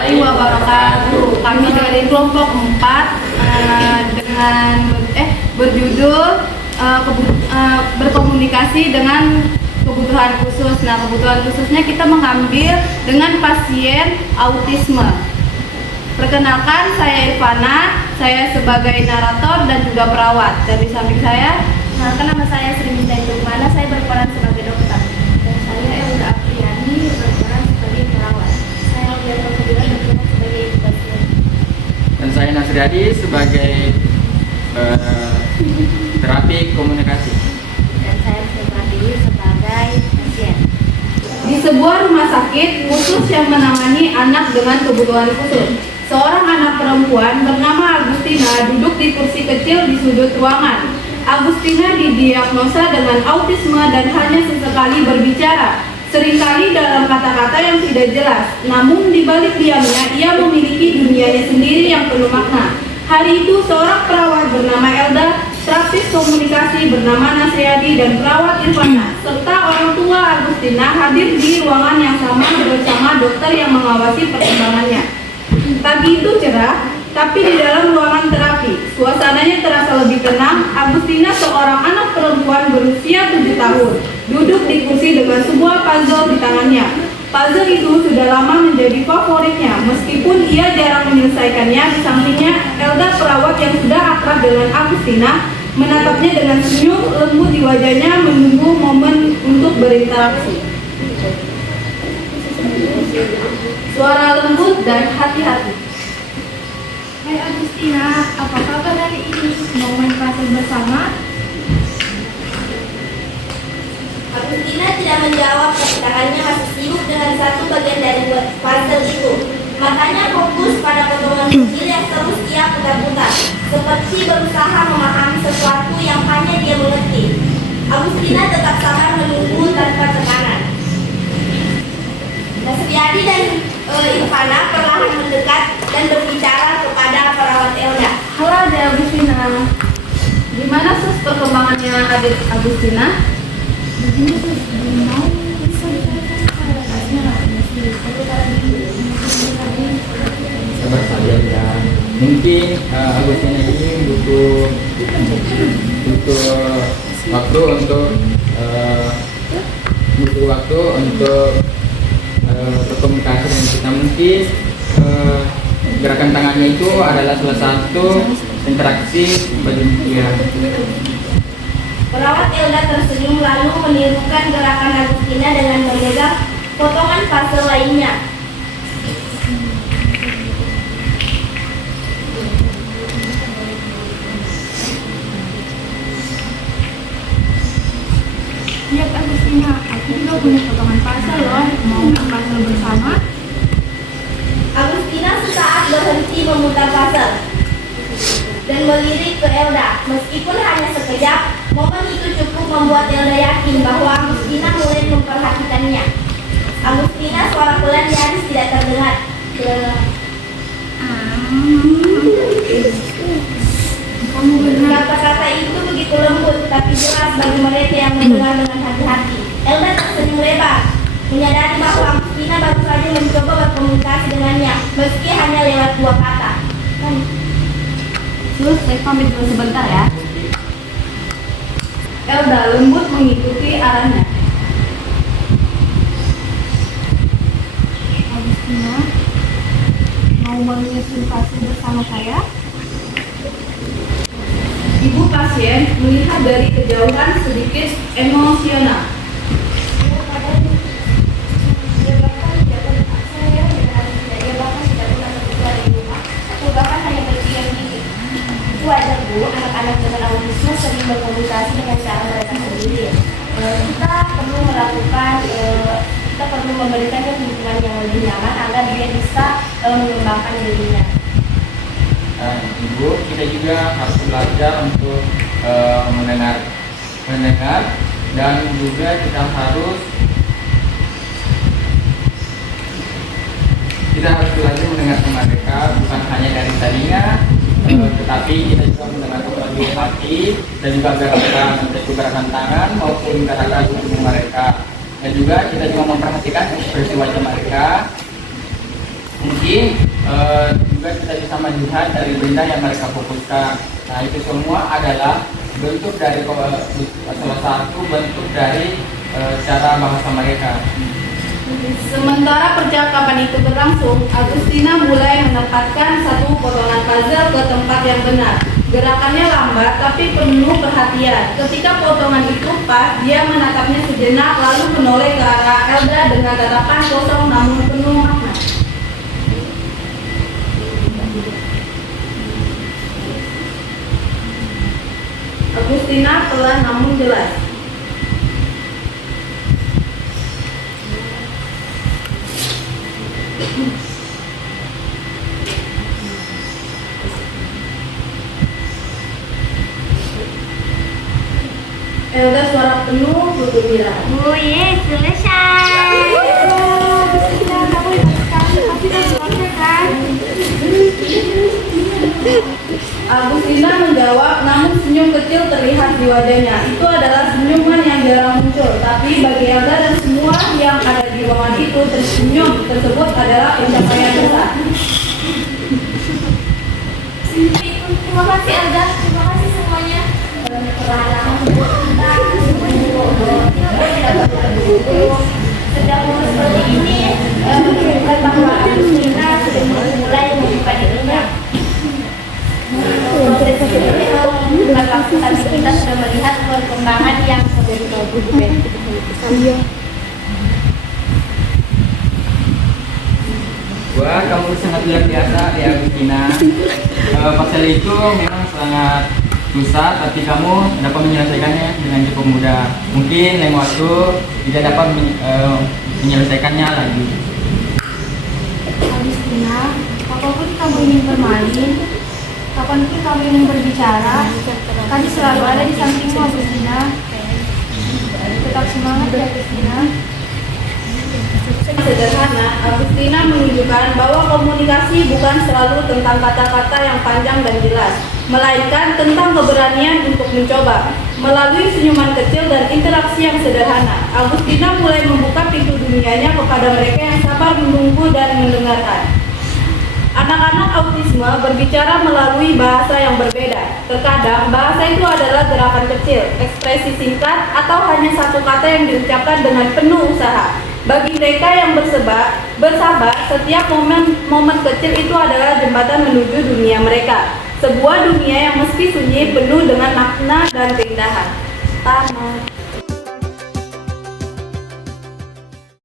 warahmatullahi wabarakatuh. Kami dari kelompok 4 dengan berjudul berkomunikasi dengan kebutuhan khusus. Nah, kebutuhan khususnya kita mengambil dengan pasien autisme. Perkenalkan, saya Irfana, saya sebagai narator dan juga perawat. Dan di samping saya, nama saya Sri Minda Mana, saya berperan sebagai dokter. Dan saya Elda Apriani berperan sebagai perawat. Saya Alfian Rohudira berperan sebagai ibu pasien. Dan saya Nasriadi sebagai terapi komunikasi. Dan saya Supratiwi sebagai pasien. di sebuah rumah sakit khusus yang menangani anak dengan kebutuhan khusus, seorang anak perempuan bernama Agustina duduk di kursi kecil di sudut ruangan. Agustina didiagnosa dengan autisme dan hanya sesekali berbicara, seringkali dalam kata-kata yang tidak jelas. Namun di balik diamnya, ia memiliki dunianya sendiri yang penuh makna. Hari itu seorang perawat bernama Elda, terapis komunikasi bernama Nasriadi, dan perawat Irfana serta orang tua Agustina hadir di ruangan yang sama bersama dokter yang mengawasi perkembangannya. Pagi itu cerah, tapi di dalam ruangan terapi, suasananya terasa lebih tenang. Agustina, seorang anak perempuan berusia 7 tahun, duduk di kursi dengan sebuah puzzle di tangannya. Puzzle itu sudah lama menjadi favoritnya, meskipun ia jarang menyelesaikannya. Di sampingnya, Elda, perawat yang sudah akrab dengan Agustina, menatapnya dengan senyum lembut di wajahnya, menunggu momen untuk berinteraksi. Suara lembut dan hati-hati. Hai Agustina, apa kabar hari ini? Mau main puzzle bersama? Agustina tidak menjawab, tangannya masih sibuk dengan satu bagian dari puzzle itu. Matanya fokus pada potongan kecil yang terus ia putar-putar, seperti berusaha memahami sesuatu yang hanya dia mengerti. Agustina tetap sabar menunggu tanpa tekanan. Nasriadi dan Irfana perlahan mendekat dan berbicara kepada perawat Elda. Halo Adik Agustina, gimana sus perkembangannya adik Agustina? Begini tuh, belum mau bisa Sabar saja ya. Mungkin Agustina ini butuh waktu untuk berkomunikasi dengan kita. Mungkin gerakan tangannya itu adalah salah satu interaksi bagi dia. Perawat Elda tersenyum lalu menirukan gerakan Agustina dengan memegang potongan puzzle lainnya. lihat Agustina, aku juga punya potongan puzzle loh. Mau main puzzle bersama? Agustina sesaat berhenti memutar puzzle dan melirik ke Elda. Meskipun hanya sekejap, momen itu cukup membuat Elda yakin bahwa Agustina mulai memperhatikannya. Agustina, suara pelan nyaris tidak terdengar. Kata-kata itu begitu lembut, tapi jelas bagi mereka yang mendengar dengan hati-hati. Elda tersenyum lebar, menyadari bahwa Agustina baru saja mencoba berkomunikasi dengannya, meski hanya lewat 2 kata. Sus, saya pamit dulu sebentar ya. Elda lembut mengikuti arahnya. Agustina, mau menyusun puzzle bersama saya? Ibu pasien melihat dari kejauhan sedikit emosional. Wajar Bu, anak-anak dengan autisme sering berkomunikasi dengan cara mereka sendiri. Kita perlu memberikannya lingkungan yang lebih nyaman agar dia bisa mengembangkan dirinya. Ibu, kita juga harus belajar untuk mendengar dan juga kita harus belajar mendengarkan mereka, bukan hanya dari tadinya, tetapi kita juga mendengarkan dari hati dan juga gerakan tangan maupun gerakan tubuh mereka, dan juga kita juga memperhatikan ekspresi wajah mereka Mungkin juga kita bisa melihat dari benda yang mereka fokuskan. Nah, itu semua adalah bentuk dari salah satu bentuk dari cara bahasa mereka. Sementara percakapan itu berlangsung, Agustina mulai menempatkan satu potongan puzzle ke tempat yang benar. Gerakannya lambat tapi penuh perhatian. Ketika potongan itu pas, dia menatapnya sejenak lalu menoleh ke arah Elda dengan tatapan kosong namun penuh makna. Agustina pelan namun jelas. Elda suara penuh bergembira. Oh ye, selesai. Kamu hebat sekali, pasti kamu bisa kan? Agustina menjawab, namun senyum kecil terlihat di wajahnya. Itu adalah senyuman yang jarang muncul, tapi bagi Elda dan semua yang ada di ruangan itu, tersenyum tersebut adalah pencapaian besar. Terima kasih Elda, terima kasih semuanya. Sedang seperti ini, bahwa Agustina sudah mulai membuka dirinya. Proses ini memang bukan waktu, tapi kita sudah melihat perkembangan yang Wah, kamu sangat luar biasa ya Agustina. Pasal itu memang sangat susah, tapi kamu dapat menyelesaikannya dengan cukup mudah. Mungkin lain waktu tidak dapat menyelesaikannya lagi. Agustina, apapun kamu ingin bermain, kapanpun kamu ingin berbicara, kami selalu ada di sampingmu Agustina. Tetap semangat ya Agustina. Sederhana, Agustina menunjukkan bahwa komunikasi bukan selalu tentang kata-kata yang panjang dan jelas, melainkan tentang keberanian untuk mencoba. Melalui senyuman kecil dan interaksi yang sederhana, Agustina mulai membuka pintu dunianya kepada mereka yang sabar menunggu dan mendengarkan. Anak-anak autisme berbicara melalui bahasa yang berbeda. Terkadang bahasa itu adalah gerakan kecil, ekspresi singkat, atau hanya satu kata yang diucapkan dengan penuh usaha. Bagi mereka yang bersabar, setiap momen kecil itu adalah jembatan menuju dunia mereka. Sebuah dunia yang meski sunyi penuh dengan makna dan keindahan. Tamat.